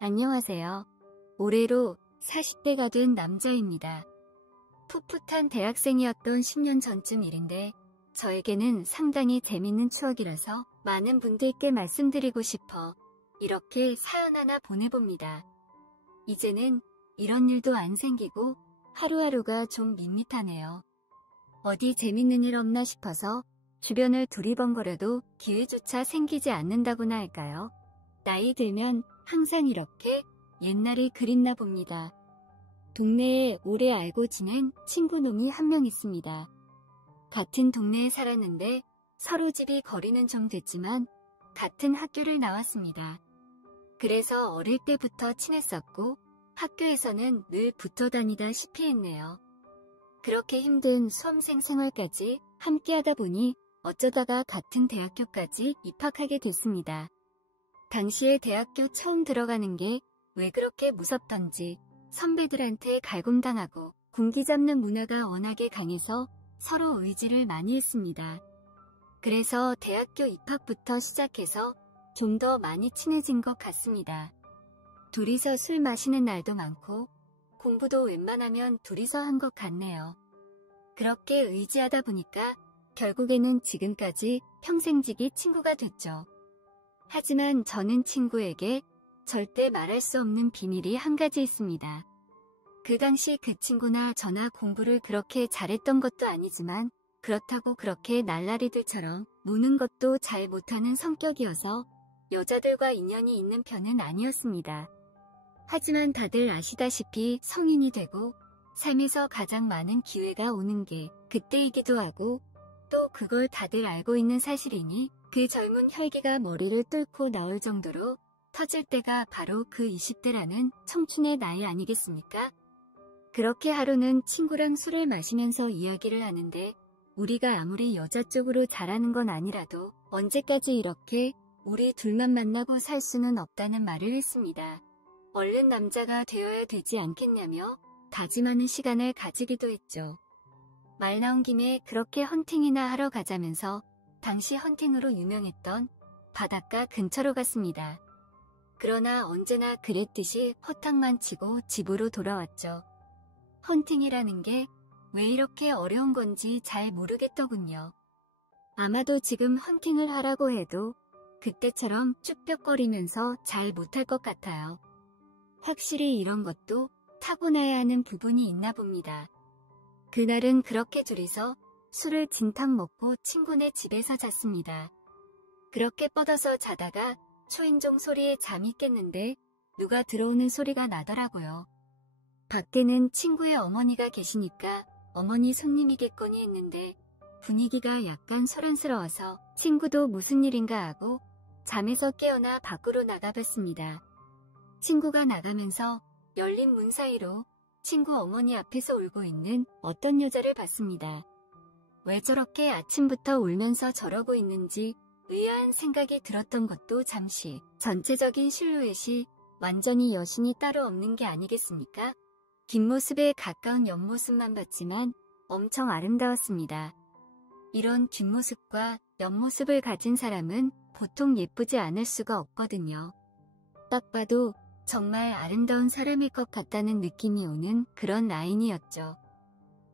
안녕하세요. 올해로 40대가 된 남자입니다. 풋풋한 대학생이었던 10년 전쯤 일인데 저에게는 상당히 재밌는 추억이라서 많은 분들께 말씀드리고 싶어 이렇게 사연 하나 보내봅니다. 이제는 이런 일도 안 생기고 하루하루가 좀 밋밋하네요. 어디 재밌는 일 없나 싶어서 주변을 두리번거려도 기회조차 생기지 않는다고나 할까요? 나이 들면 항상 이렇게 옛날이 그립나 봅니다. 동네에 오래 알고 지낸 친구놈이 한 명 있습니다. 같은 동네에 살았는데 서로 집이 거리는 좀 됐지만 같은 학교를 나왔습니다. 그래서 어릴 때부터 친했었고 학교에서는 늘 붙어 다니다시피 했네요. 그렇게 힘든 수험생 생활까지 함께하다 보니 어쩌다가 같은 대학교까지 입학하게 됐습니다. 당시에 대학교 처음 들어가는 게 왜 그렇게 무섭던지 선배들한테 갈굼당하고 군기 잡는 문화가 워낙에 강해서 서로 의지를 많이 했습니다. 그래서 대학교 입학부터 시작해서 좀 더 많이 친해진 것 같습니다. 둘이서 술 마시는 날도 많고 공부도 웬만하면 둘이서 한 것 같네요. 그렇게 의지하다 보니까 결국에는 지금까지 평생지기 친구가 됐죠. 하지만 저는 친구에게 절대 말할 수 없는 비밀이 한 가지 있습니다. 그 당시 그 친구나 저나 공부를 그렇게 잘했던 것도 아니지만 그렇다고 그렇게 날라리들처럼 노는 것도 잘 못하는 성격이어서 여자들과 인연이 있는 편은 아니었습니다. 하지만 다들 아시다시피 성인이 되고 삶에서 가장 많은 기회가 오는 게 그때이기도 하고 또 그걸 다들 알고 있는 사실이니 그 젊은 혈기가 머리를 뚫고 나올 정도로 터질 때가 바로 그 20대라는 청춘의 나이 아니겠습니까? 그렇게 하루는 친구랑 술을 마시면서 이야기를 하는데 우리가 아무리 여자 쪽으로 잘하는 건 아니라도 언제까지 이렇게 우리 둘만 만나고 살 수는 없다는 말을 했습니다. 얼른 남자가 되어야 되지 않겠냐며 다짐하는 시간을 가지기도 했죠. 말 나온 김에 그렇게 헌팅이나 하러 가자면서 당시 헌팅으로 유명했던 바닷가 근처로 갔습니다. 그러나 언제나 그랬듯이 허탕만 치고 집으로 돌아왔죠. 헌팅이라는 게 왜 이렇게 어려운 건지 잘 모르겠더군요. 아마도 지금 헌팅을 하라고 해도 그때처럼 쭈뼛거리면서 잘 못할 것 같아요. 확실히 이런 것도 타고나야 하는 부분이 있나 봅니다. 그날은 그렇게 둘이서 술을 진탕 먹고 친구네 집에서 잤습니다. 그렇게 뻗어서 자다가 초인종 소리에 잠이 깼는데 누가 들어오는 소리가 나더라고요. 밖에는 친구의 어머니가 계시니까 어머니 손님이겠거니 했는데 분위기가 약간 소란스러워서 친구도 무슨 일인가 하고 잠에서 깨어나 밖으로 나가봤습니다. 친구가 나가면서 열린 문 사이로 친구 어머니 앞에서 울고 있는 어떤 여자를 봤습니다. 왜 저렇게 아침부터 울면서 저러고 있는지 의아한 생각이 들었던 것도 잠시 전체적인 실루엣이 완전히 여신이 따로 없는 게 아니겠습니까? 뒷모습에 가까운 옆모습만 봤지만 엄청 아름다웠습니다. 이런 뒷모습과 옆모습을 가진 사람은 보통 예쁘지 않을 수가 없거든요. 딱 봐도 정말 아름다운 사람일 것 같다는 느낌이 오는 그런 라인이었죠.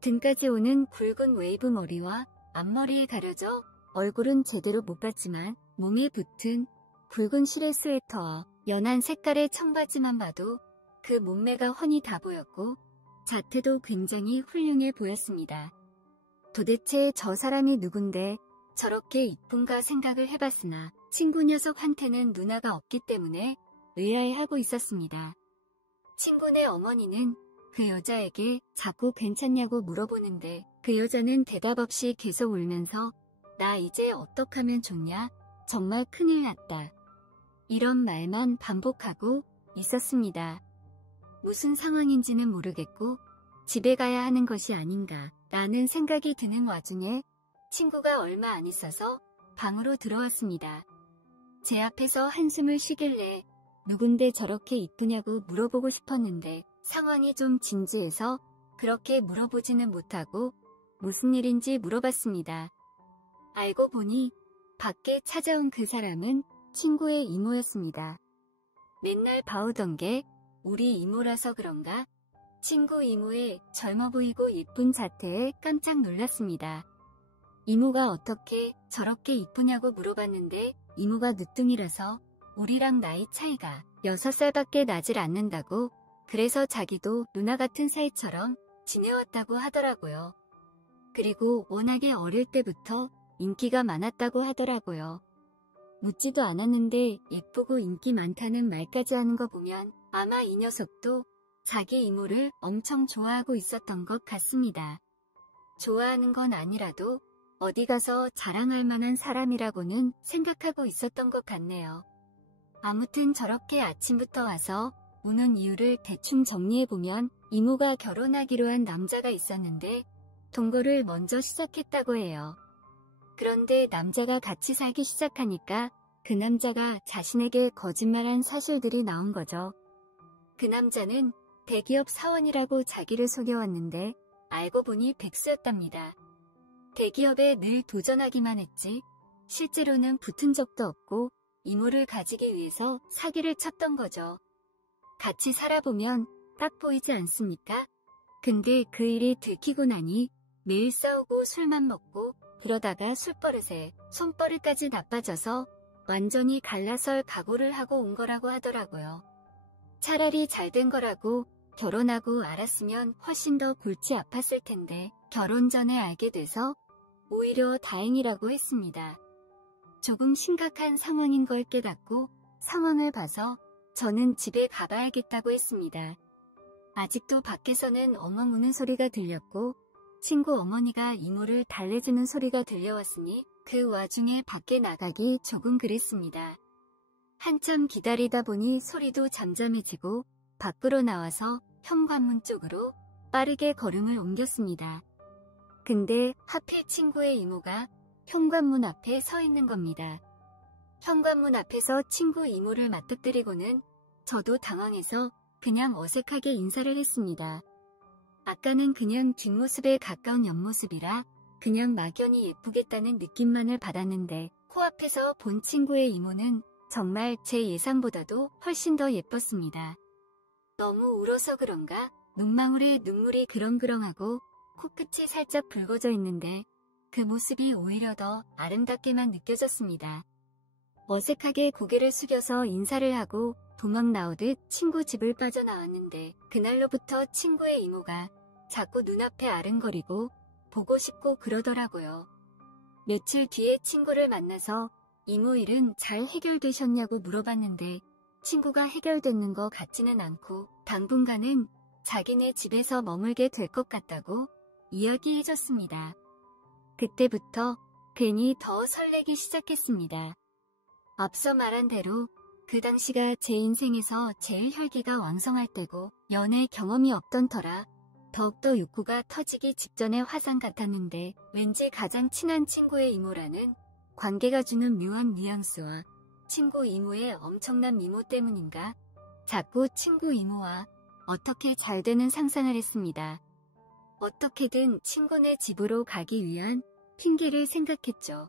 등까지 오는 굵은 웨이브 머리와 앞머리에 가려져 얼굴은 제대로 못 봤지만 몸에 붙은 굵은 실의 스웨터와 연한 색깔의 청바지만 봐도 그 몸매가 훤히 다 보였고 자태도 굉장히 훌륭해 보였습니다. 도대체 저 사람이 누군데 저렇게 이쁜가 생각을 해봤으나 친구 녀석한테는 누나가 없기 때문에 의아해하고 있었습니다. 친구네 어머니는 그 여자에게 자꾸 괜찮냐고 물어보는데 그 여자는 대답 없이 계속 울면서 나 이제 어떡하면 좋냐? 정말 큰일 났다. 이런 말만 반복하고 있었습니다. 무슨 상황인지는 모르겠고 집에 가야 하는 것이 아닌가 라는 생각이 드는 와중에 친구가 얼마 안 있어서 방으로 들어왔습니다. 제 앞에서 한숨을 쉬길래 누군데 저렇게 이쁘냐고 물어보고 싶었는데 상황이 좀 진지해서 그렇게 물어보지는 못하고 무슨 일인지 물어봤습니다. 알고 보니 밖에 찾아온 그 사람은 친구의 이모였습니다. 맨날 봐오던 게 우리 이모라서 그런가? 친구 이모의 젊어 보이고 예쁜 자태에 깜짝 놀랐습니다. 이모가 어떻게 저렇게 이쁘냐고 물어봤는데 이모가 늦둥이라서 우리랑 나이 차이가 6살밖에 나질 않는다고, 그래서 자기도 누나 같은 사이처럼 지내왔다고 하더라고요. 그리고 워낙에 어릴 때부터 인기가 많았다고 하더라고요. 묻지도 않았는데 예쁘고 인기 많다는 말까지 하는 거 보면 아마 이 녀석도 자기 이모를 엄청 좋아하고 있었던 것 같습니다. 좋아하는 건 아니라도 어디 가서 자랑할 만한 사람이라고는 생각하고 있었던 것 같네요. 아무튼 저렇게 아침부터 와서 우는 이유를 대충 정리해보면 이모가 결혼하기로 한 남자가 있었는데 동거를 먼저 시작했다고 해요. 그런데 남자가 같이 살기 시작하니까 그 남자가 자신에게 거짓말한 사실들이 나온 거죠. 그 남자는 대기업 사원이라고 자기를 속여왔는데 알고 보니 백수였답니다. 대기업에 늘 도전하기만 했지 실제로는 붙은 적도 없고 이모를 가지기 위해서 사기를 쳤던 거죠. 같이 살아보면 딱 보이지 않습니까? 근데 그 일이 들키고 나니 매일 싸우고 술만 먹고 그러다가 술버릇에 손버릇까지 나빠져서 완전히 갈라설 각오를 하고 온 거라고 하더라고요. 차라리 잘된 거라고 결혼하고 알았으면 훨씬 더 골치 아팠을 텐데 결혼 전에 알게 돼서 오히려 다행이라고 했습니다. 조금 심각한 상황인 걸 깨닫고 상황을 봐서 저는 집에 가봐야겠다고 했습니다. 아직도 밖에서는 엉엉 우는 소리가 들렸고 친구 어머니가 이모를 달래주는 소리가 들려왔으니 그 와중에 밖에 나가기 조금 그랬습니다. 한참 기다리다 보니 소리도 잠잠해지고 밖으로 나와서 현관문 쪽으로 빠르게 걸음을 옮겼습니다. 근데 하필 친구의 이모가 현관문 앞에 서 있는 겁니다. 현관문 앞에서 친구 이모를 맞닥뜨리고는 저도 당황해서 그냥 어색하게 인사를 했습니다. 아까는 그냥 뒷모습에 가까운 옆모습이라 그냥 막연히 예쁘겠다는 느낌만을 받았는데 코앞에서 본 친구의 이모는 정말 제 예상보다도 훨씬 더 예뻤습니다. 너무 울어서 그런가 눈망울에 눈물이 그렁그렁하고 코끝이 살짝 붉어져 있는데 그 모습이 오히려 더 아름답게만 느껴졌습니다. 어색하게 고개를 숙여서 인사를 하고 도망 나오듯 친구 집을 빠져나왔는데 그날로부터 친구의 이모가 자꾸 눈앞에 아른거리고 보고 싶고 그러더라고요. 며칠 뒤에 친구를 만나서 이모 일은 잘 해결되셨냐고 물어봤는데 친구가 해결됐는 것 같지는 않고 당분간은 자기네 집에서 머물게 될 것 같다고 이야기해줬습니다. 그때부터 괜히 더 설레기 시작했습니다. 앞서 말한 대로 그 당시가 제 인생에서 제일 혈기가 왕성할 때고 연애 경험이 없던 터라 더욱더 욕구가 터지기 직전의 화상 같았는데 왠지 가장 친한 친구의 이모라는 관계가 주는 묘한 뉘앙스와 친구 이모의 엄청난 미모 때문인가 자꾸 친구 이모와 어떻게 잘 되는 상상을 했습니다. 어떻게든 친구네 집으로 가기 위한 핑계를 생각했죠.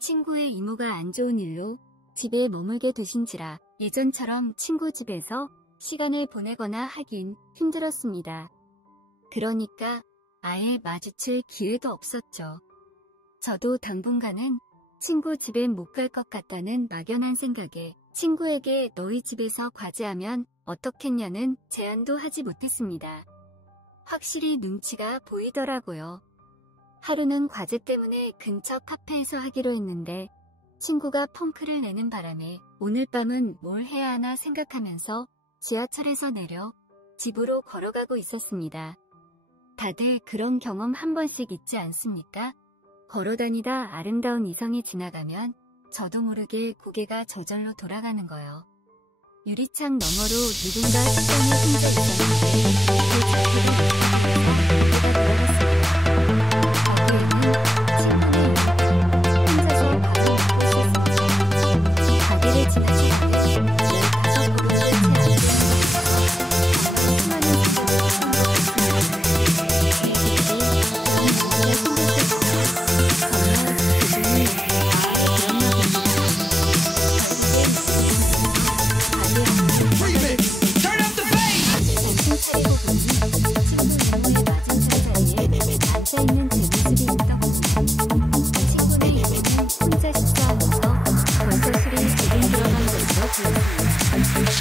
친구의 이모가 안 좋은 일로 집에 머물게 되신지라 예전처럼 친구 집에서 시간을 보내거나 하긴 힘들었습니다. 그러니까 아예 마주칠 기회도 없었죠. 저도 당분간은 친구 집엔 못 갈 것 같다는 막연한 생각에 친구에게 너희 집에서 과제하면 어떻겠냐는 제안도 하지 못했습니다. 확실히 눈치가 보이더라고요. 하루는 과제 때문에 근처 카페에서 하기로 했는데 친구가 펑크를 내는 바람에 오늘 밤은 뭘 해야 하나 생각하면서 지하철에서 내려 집으로 걸어가고 있었습니다. 다들 그런 경험 한 번씩 있지 않습니까? 걸어다니다 아름다운 이성이 지나가면 저도 모르게 고개가 저절로 돌아가는 거요. 유리창 너머로 누군가 시선이 혼자 있었는데 그 자체를 고개가 돌아갔습니다. 거기에는 친구의 혼자서 밥을 먹고 있었습니다. 가게를 지나치는데 15그릇 채 안 되는 수많은 정말 그분이 그랬나 봅니다.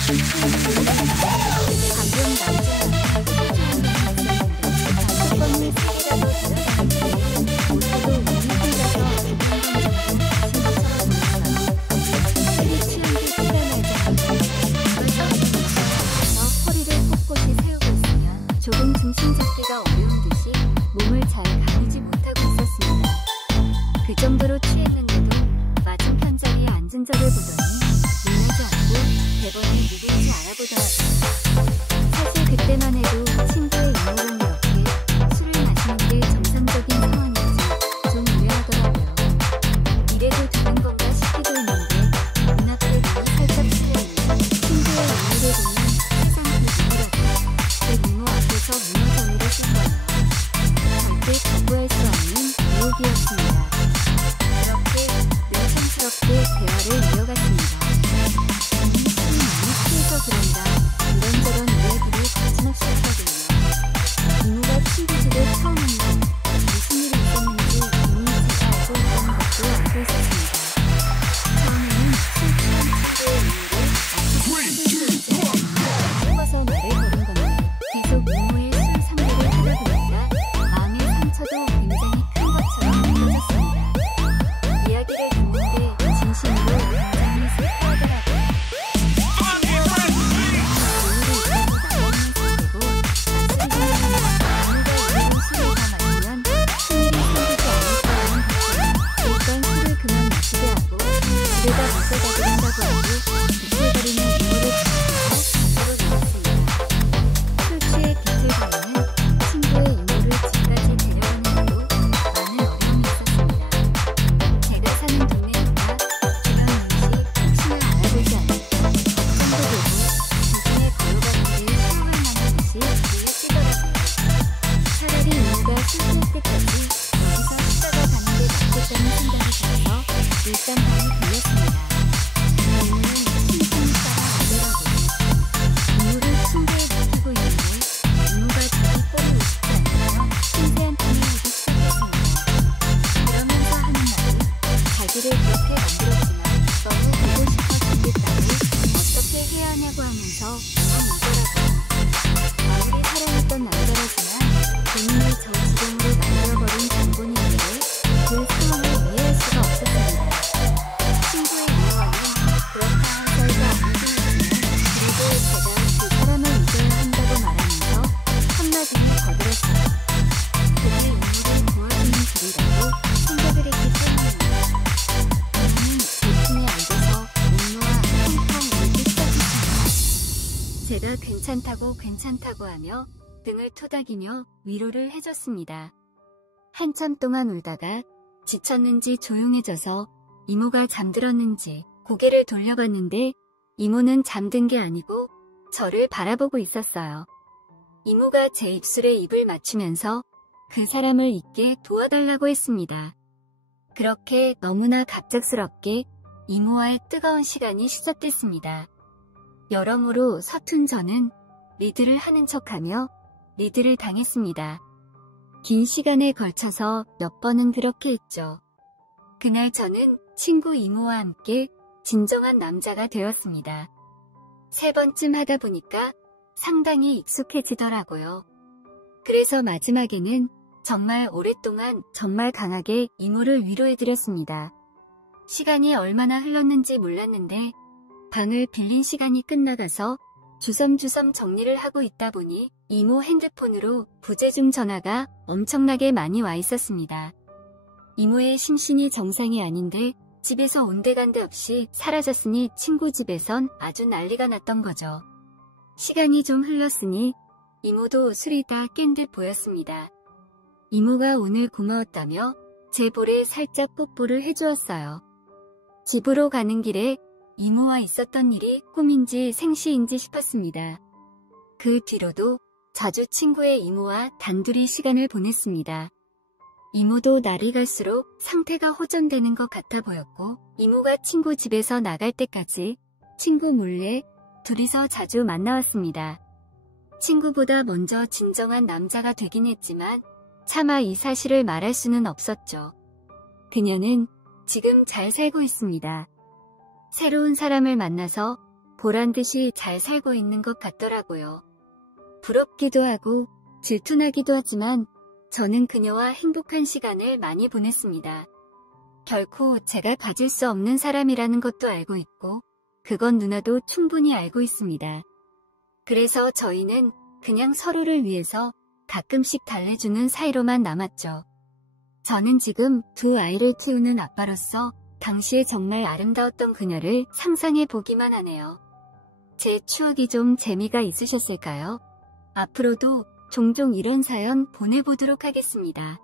방금 남자는 사건을 세계라도 모두도 운이 흘러서 술이 취한 듯 허리를 꼿꼿이 세우고 있으면 조금 중심 잡기가 어려운 듯이 몸을 잘 가누지 못하고 있었습니다. 그 정도로 취했는데도 맞은편 자리에 앉은 저를 보더니 놀라지 않고 대번에 누군지 알아보더라고요. 사실 그때만 해도 친구의 이모는 이렇게 술을 마시는 게 정상적인 상황인지 좀 의아하더라고요. 이래도 되는 건가 싶기도 했는데 눈앞에 눈이 살짝 트여있는 친구의 이모를 보면 세상 그 누구라도 제 이모 앞에서 문어정리를 쓴 거예요. 절대 거부할 수 없는 유혹이었습니다. 그렇게 능청스럽게 대화를 이어갔습니다. 술이 많이 취해서 그런가 이런저런 이야기를 거침없이 하거든요. 이모가 친구 집에 처음 온 날 무슨 일이 있었는지 이미 제가 알고 있다는 것도 알고 있었습니다. 처음에는 술 취한 친구의 이모를 싶어서 나를 걸은 건데 계속 이모의 술 상대를 하다 보니까 마음의 상처도 굉장히 큰 것처럼 느껴졌습니다. 이야기를 듣는데 진심으로 굉장히 슬퍼하더라고요. 오늘이 있어서 나가는 상대고 막술을 더 마시면 큰일이 생기지 않을까 하는 걱정이 일단 술을 그만 마시게 하고 집에다 물려다 드린다고 하고 비틀거리는 이모를 부르면서 밖으로 나왔습니다. 술 취해 비틀거리는 친구의 이모를 집까지 데려가는 데도 많은 어려움이 있었습니다. 제가 사는 동네니까 주변 눈치 혹시나 알아보지 않을까 걱정도 되고 주중에 걸어가는데 수업을 만나듯이 눈에 띄더라고요. 차라리 이모가 술 깰 때까지 여기서 쉬다가 가는 게 낫겠다는 생각이 들어서 일단 방을 빌렸습니다. 이모는 심심히 따라오더라고요. 이모를 침대에 눕히고 있는데 이모가 자기 뻘을 웃지 않으며 신세한 땀을 흘리기 시작했습니다. 그러면서 하는 말이 자기를 그렇게 만들었지만 너무 보고 싶어 죽겠다고 어떻게 해야 하냐고 하면서 막 울더라고요. 아무리 사랑했던 남자라지만 본인이 저 지경으로 만들어버린 장본인인데 그 상황을 이해할 수가 없었습니다. 친구의 이모와는 그렇다 한 사이가 아니긴 했지만 그래도 제가 그 사람을 잊어야 한다고 말하면서 한마디는 거들었어요. 그게 이모를 도와주는 길이라고 생각을 했기 때문입니다. 이모는 제 품에 앉아서 온노와 펑펑 울기 시작했습니다. 제가 괜찮다고 하며 등을 토닥이며 위로를 해줬습니다. 한참 동안 울다가 지쳤는지 조용해져서 이모가 잠들었는지 고개를 돌려봤는데 이모는 잠든 게 아니고 저를 바라보고 있었어요. 이모가 제 입술에 입을 맞추면서 그 사람을 잊게 도와달라고 했습니다. 그렇게 너무나 갑작스럽게 이모와의 뜨거운 시간이 시작됐습니다. 여러모로 서툰 저는 리드를 하는 척하며 리드를 당했습니다. 긴 시간에 걸쳐서 몇 번은 그렇게 했죠. 그날 저는 친구 이모와 함께 진정한 남자가 되었습니다. 3번쯤 하다 보니까 상당히 익숙해지더라고요. 그래서 마지막에는 정말 오랫동안 정말 강하게 이모를 위로해드렸습니다. 시간이 얼마나 흘렀는지 몰랐는데 방을 빌린 시간이 끝나가서 주섬주섬 정리를 하고 있다 보니 이모 핸드폰으로 부재중 전화가 엄청나게 많이 와 있었습니다. 이모의 심신이 정상이 아닌데 집에서 온데간데 없이 사라졌으니 친구 집에선 아주 난리가 났던 거죠. 시간이 좀 흘렀으니 이모도 술이 다 깬 듯 보였습니다. 이모가 오늘 고마웠다며 제 볼에 살짝 뽀뽀를 해주었어요. 집으로 가는 길에 이모와 있었던 일이 꿈인지 생시인지 싶었습니다. 그 뒤로도 자주 친구의 이모와 단둘이 시간을 보냈습니다. 이모도 날이 갈수록 상태가 호전되는 것 같아 보였고 이모가 친구 집에서 나갈 때까지 친구 몰래 둘이서 자주 만나왔습니다. 친구보다 먼저 진정한 남자가 되긴 했지만 차마 이 사실을 말할 수는 없었죠. 그녀는 지금 잘 살고 있습니다. 새로운 사람을 만나서 보란 듯이 잘 살고 있는 것 같더라고요. 부럽기도 하고 질투나기도 하지만 저는 그녀와 행복한 시간을 많이 보냈습니다. 결코 제가 가질 수 없는 사람이라는 것도 알고 있고 그건 누나도 충분히 알고 있습니다. 그래서 저희는 그냥 서로를 위해서 가끔씩 달래주는 사이로만 남았죠. 저는 지금 두 아이를 키우는 아빠로서 당시에 정말 아름다웠던 그녀를 상상해 보기만 하네요. 제 추억이 좀 재미가 있으셨을까요? 앞으로도 종종 이런 사연 보내보도록 하겠습니다.